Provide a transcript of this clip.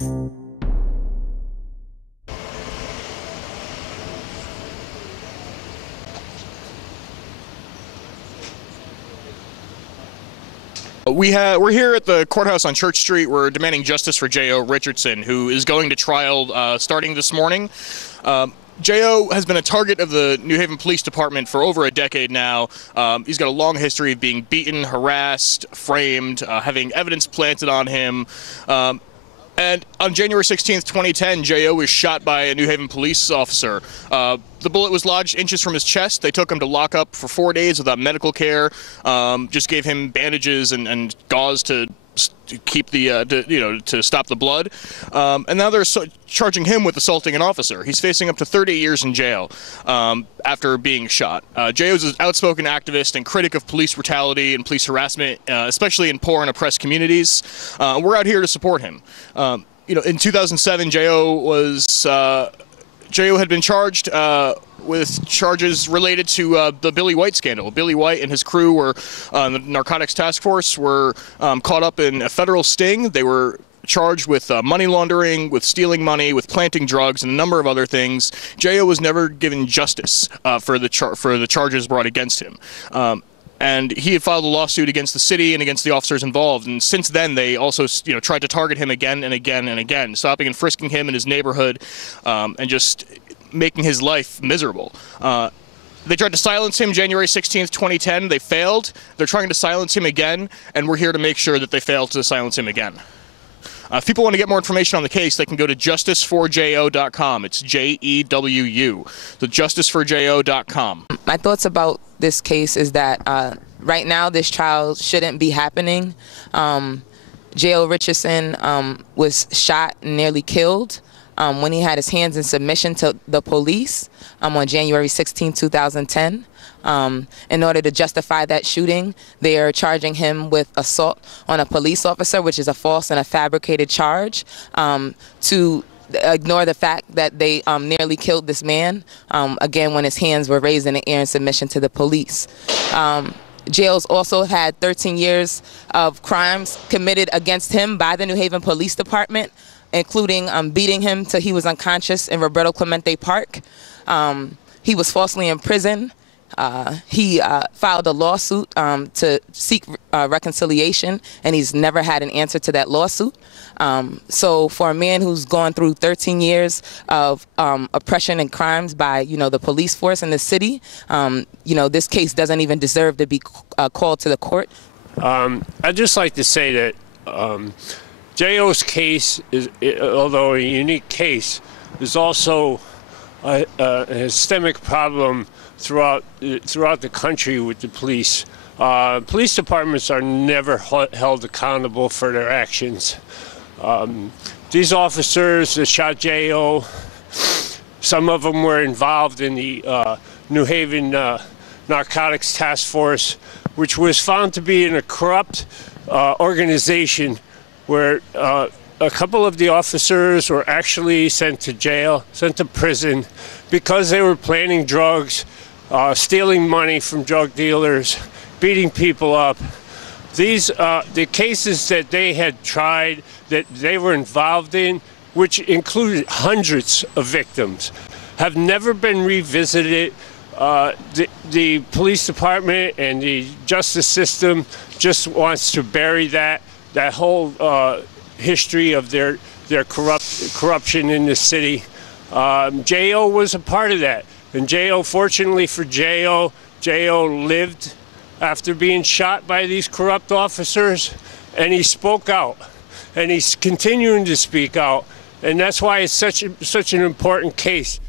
We're here at the courthouse on Church Street. We're demanding justice for Jewu Richardson, who is going to trial starting this morning. Jewu has been a target of the New Haven Police Department for over a decade now. He's got a long history of being beaten, harassed, framed, having evidence planted on him. And on January 16th, 2010, Jewu was shot by a New Haven police officer. The bullet was lodged inches from his chest. They took him to lockup for 4 days without medical care. Just gave him bandages and gauze to keep the to stop the blood. And now they're charging him with assaulting an officer. He's facing up to 30 years in jail after being shot. Jewu is an outspoken activist and critic of police brutality and police harassment, especially in poor and oppressed communities. We're out here to support him. In 2007, Jewu had been charged with charges related to the Billy White scandal. Billy White and his crew were, the narcotics task force, were caught up in a federal sting. They were charged with money laundering, with stealing money, with planting drugs, and a number of other things. Jewu was never given justice for the charges brought against him. And he had filed a lawsuit against the city and against the officers involved. And since then, they also, tried to target him again and again and again, stopping and frisking him in his neighborhood, and just making his life miserable. They tried to silence him January 16th, 2010. They failed. They're trying to silence him again, and we're here to make sure that they fail to silence him again. If people want to get more information on the case, they can go to justiceforjewu.com. It's Jewu. So justiceforjewu.com. My thoughts about this case is that right now this trial shouldn't be happening. Jewu Richardson was shot and nearly killed when he had his hands in submission to the police on January 16, 2010. In order to justify that shooting, they are charging him with assault on a police officer, which is a false and a fabricated charge, to ignore the fact that they nearly killed this man, again, when his hands were raised in the air in submission to the police. Jewu's also had 13 years of crimes committed against him by the New Haven Police Department, including beating him till he was unconscious in Roberto Clemente Park. He was falsely imprisoned. He filed a lawsuit to seek reconciliation, and he's never had an answer to that lawsuit. So for a man who's gone through 13 years of oppression and crimes by, the police force in the city, this case doesn't even deserve to be called to the court. I'd just like to say that Jewu's case, although a unique case, is also a systemic problem throughout the country with the police. Police departments are never held accountable for their actions. These officers that shot Jewu, some of them were involved in the New Haven Narcotics Task Force, which was found to be in a corrupt organization where a couple of the officers were actually sent to jail, sent to prison, because they were planting drugs, stealing money from drug dealers, beating people up. The cases that they had tried, that they were involved in, which included hundreds of victims, have never been revisited. The police department and the justice system just wants to bury that whole history of their corruption in the city. Jewu was a part of that. And Jewu, fortunately for Jewu lived after being shot by these corrupt officers, and he spoke out. And he's continuing to speak out. And that's why it's such an important case.